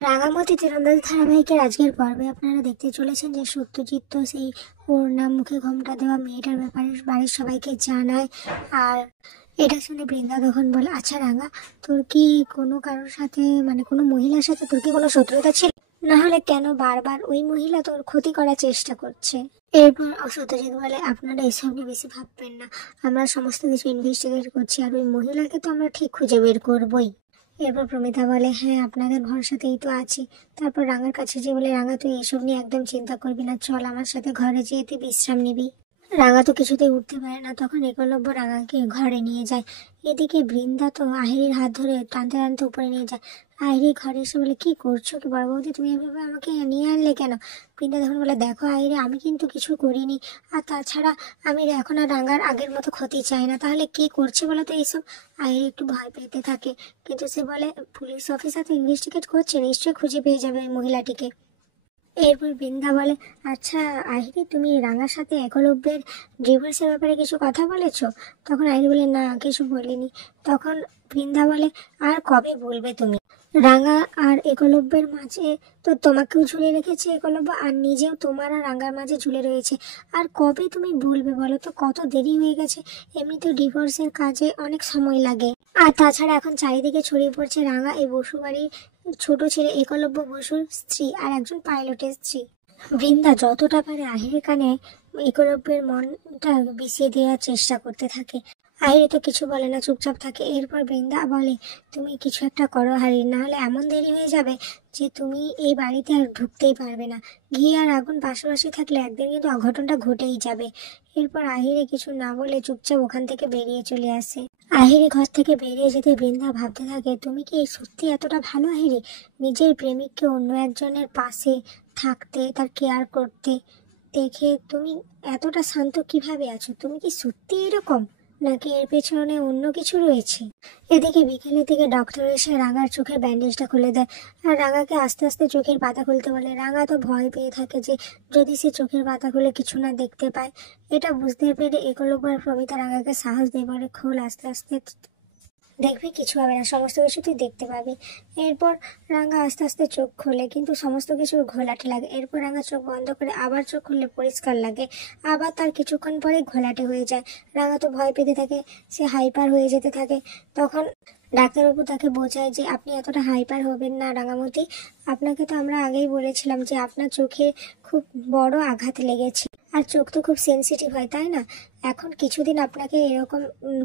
রাঙামাটি তীরন্দাজ ধারাবাহিকের আজকের পর্বে আপনারা দেখতে চলেছেন যে সত্যজিৎ তো সেই ওর নাম মুখে ঘোমটা দেওয়া মেয়েটার ব্যাপারে বাড়ির সবাইকে জানায়। আর এটা শুনে বৃন্দা তখন বলে, আচ্ছা রাঙা, তোর কি কোনো কারোর সাথে মানে কোনো মহিলার সাথে তোর কি কোনো শত্রুতা ছিল? না হলে কেন বারবার ওই মহিলা তোর ক্ষতি করার চেষ্টা করছে? এরপর সত্যজিৎ বলে, আপনারা এসব নিয়ে বেশি ভাববেন না, আমরা সমস্ত কিছু ইনভেস্টিগেট করছি আর ওই মহিলাকে তো আমরা ঠিক খুঁজে বের করবোই। এরপর প্রমিতা বলে, হ্যাঁ আপনাদের ভরসাতেই তো আছি। তারপর রাঙার কাছে যে বলে, রাঙা তুই এসব নিয়ে একদম চিন্তা করবি না, চল আমার সাথে ঘরে যেয়ে তুই বিশ্রাম নিবি। রাঙা তো কিছুতেই উঠতে পারে না, তখন একলব্য রাঙাকে ঘরে নিয়ে যায়। এদিকে বৃন্দা তো আহিরির হাত ধরে টানতে টানতে উপরে নিয়ে যায়। আহিরি ঘরে এসে বলে, কি করছো কি বড় বৌদি, তুমি এভাবে আমাকে নিয়ে আনলে কেন? বৃন্দা তখন বলে, দেখো আহিরি, আমি কিন্তু কিছু করিনি, আর তাছাড়া আমি এখন আর রাঙার আগের মতো ক্ষতি চাই না। তাহলে কি করছে বলো তো এইসব? আহিরি একটু ভয় পেতে থাকে, কিন্তু সে বলে, পুলিশ অফিসার তো ইনভেস্টিগেট করছে, নিশ্চয়ই খুঁজে পেয়ে যাবে ওই মহিলাটিকে। এরপর বৃন্দা বলে, আচ্ছা আহিরি, তুমি রাঙার সাথে একলব্যের ডিভোর্সের ব্যাপারে কিছু কথা বলেছো? তখন আহিরি বলে, না কিছু বলিনি। তখন বৃন্দা বলে, আর কবে বলবে তুমি? রাঙা আর একলব্যের মাঝে তো তোমাকেও ঝুলে রেখেছে একলব্য, আর নিজেও তোমার আর রাঙার মাঝে ঝুলে রয়েছে। আর কবে তুমি বলবে বলো তো? কত দেরি হয়ে গেছে, এমনিতেও ডিভোর্সের কাজে অনেক সময় লাগে। আর তাছাড়া এখন চারিদিকে ছড়িয়ে পড়ছে রাঙা এই বসুবাড়ির ছোট ছেলে একলব্য বসুর স্ত্রী আর একজন পাইলটের স্ত্রী। বৃন্দা যতটা পারে আহিরের কানে একলব্যের মনটা বিষিয়ে দেওয়ার চেষ্টা করতে থাকে। আহিরি তো কিছু বলে না, চুপচাপ থাকে। এরপর বৃন্দা বলে, তুমি কিছু একটা করো হারি, না হলে এমন দেরি হয়ে যাবে যে তুমি এই বাড়িতে আর ঢুকতেই পারবে না। ঘি আর আগুন পাশাপাশি থাকলে একদিন কিন্তু অঘটনটা ঘটেই যাবে। এরপর আহিরি কিছু না বলে চুপচাপ ওখান থেকে বেরিয়ে চলে আসে। আহিরি ঘর থেকে বেরিয়ে যেতে বৃন্দা ভাবতে থাকে, তুমি কি সত্যি এতটা ভালো আহিরি, নিজের প্রেমিককে অন্য একজনের পাশে থাকতে, তার কেয়ার করতে দেখে তুমি এতটা শান্ত কিভাবে আছো? তুমি কি সত্যি এরকম, নাকি এর পেছনে অন্য কিছু রয়েছে? এদিকে বিকেলের দিকে ডক্টর এসে রাঙার চোখের ব্যান্ডেজটা খুলে দেয় আর রাঙাকে আস্তে আস্তে চোখের পাতা খুলতে বলে। রাঙা তো ভয় পেয়ে থাকে যে যদি সে চোখের পাতা খুলে কিছু না দেখতে পায়। এটা বুঝতে পেরে একলব্য আর প্রমিতা রাঙাকে সাহস দিয়ে বলে, খোল আস্তে আস্তে, দেখবি কিছু হবে না, সমস্ত কিছু তুই দেখতে পাবি। এরপর রাঙা আস্তে আস্তে চোখ খোলে, কিন্তু সমস্ত কিছু ঘোলাটে লাগে। এরপর রাঙা চোখ বন্ধ করে আবার চোখ খুললে পরিষ্কার লাগে, আবার তার কিছুক্ষণ পরে ঘোলাটে হয়ে যায়। রাঙা তো ভয় পেতে থাকে, সে হাইপার হয়ে যেতে থাকে। তখন ডাক্তারবাবু তাকে বোঝায় যে আপনি এতটা হাইপার হবেন না রাঙামতি, আপনাকে তো আমরা আগেই বলেছিলাম যে আপনার চোখে খুব বড় আঘাত লেগেছে, আর চোখ তো খুব সেনসিটিভ হয় তাই না? এখন কিছুদিন আপনাকে এরকম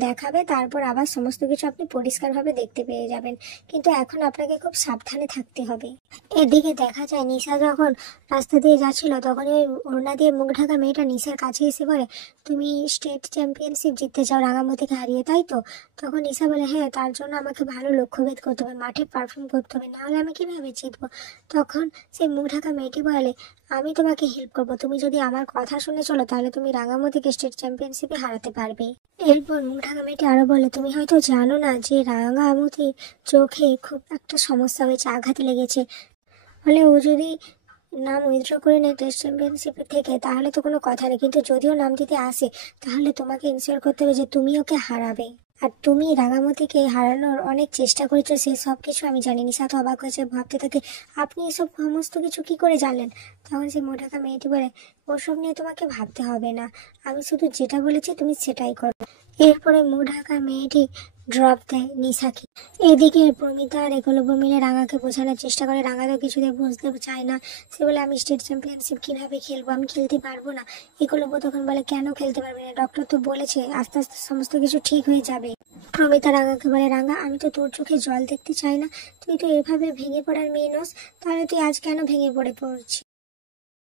দেখাবে, তারপর আবার সমস্ত কিছু আপনি পরিষ্কারভাবে দেখতে পেয়ে যাবেন, কিন্তু এখন আপনাকে খুব সাবধানে থাকতে হবে। এদিকে দেখা যায় নিশা যখন রাস্তা দিয়ে যাচ্ছিল, তখন ওই ওড়না দিয়ে মুখ ঢাকা মেয়েটা নিশার কাছে এসে বলে, তুমি স্টেট চ্যাম্পিয়নশিপ জিততে চাও রাঙামতিকে হারিয়ে, তাই তো? তখন নিশা বলে, হ্যাঁ, তার জন্য আমাকে ভালো লক্ষ্যভেদ করতে হবে, মাঠে পারফর্ম করতে হবে, নাহলে আমি কিভাবে জিতবো? তখন সেই মুখ ঢাকা মেয়েটি বলে, আমি তোমাকে হেল্প করবো, তুমি যদি আমার কথা শুনে চলো তাহলে তুমি রাঙামতিকে স্টেট চ্যাম্পিয়নশিপে হারাতে পারবে। এরপর মুখ ঢাকা মেয়েটি আরো বলে, তুমি হয়তো জানো না যে রাঙামতির চোখে খুব একটা সমস্যা হয়েছে, আঘাত লেগেছে, ফলে ও যদি নাম উইথড্র করে নেয় টেস্ট চ্যাম্পিয়নশিপ থেকে তাহলে তো কোনো কথা নেই, কিন্তু যদিও নাম দিতে আসে তাহলে তোমাকে ইনশিওর করতে হবে যে তুমি ওকে হারাবে। আর তুমি রাঙামতিকে হারানোর অনেক চেষ্টা করেছো, সেই সব কিছু আমি জানি। নিশা তো অবাক হয়েছে, ভাবতে থাকে আপনি এসব সমস্ত কিছু কি করে জানলেন? তখন সে মোটাকা মেয়েটি বলে, ওসব নিয়ে তোমাকে ভাবতে হবে না, আমি শুধু যেটা বলেছি তুমি সেটাই করো। এরপরে মুখ ঢাকা মেয়েটি ড্রপ দেয় নিশাকে। এদিকে প্রমিতা আর একলব্য মিলে রাঙাকে বোঝানোর চেষ্টা করে, রাঙা তো কিছুতে বুঝতে চায় না। সে বলে, আমি স্টেট চ্যাম্পিয়নশিপ কিভাবে খেলবো, আমি খেলতে পারবো না। একলব্য তখন বলে, কেন খেলতে পারবে না? ডক্টর তো বলেছে আস্তে আস্তে সমস্ত কিছু ঠিক হয়ে যাবে। প্রমিতা রাঙাকে বলে, রাঙা, আমি তো তোর চোখে জল দেখতে চাই না, তুই তো এভাবে ভেঙে পড়ার মেয়ে নস, তাহলে তুই আজ কেন ভেঙে পড়েছিস?